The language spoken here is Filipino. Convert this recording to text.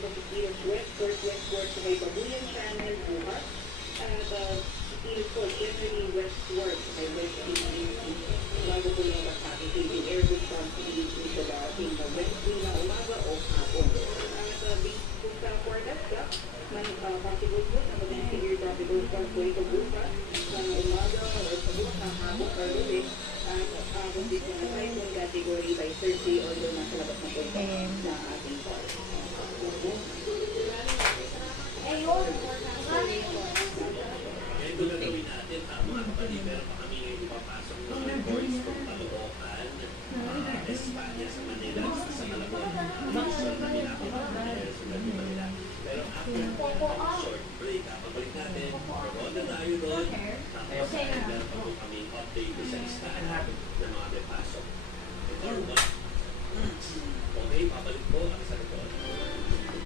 Pilipinas Westport, sa may Babuyan Channel, bukas. At Pilipinas po, generally westward, sa may West Philippines. Bago po yung magpapitibing air responsibility sa dating na West na umaga o hapon. At based po sa forecast, may possible po na maging severe tropical storm po ito bukas sa umaga o sa bukas ng hapon or ulit. At kung dito na tayo kung category by Thursday or doon nasa labas na po ito na ating call. Ayun. Ngayon doon gagawin natin, mga kapatid, meron pa kami ngayon papasok ng reports kung Caloocan, Espanya sa Manila, sa Malabon, Luzon, Manila, sa Manila. Pero after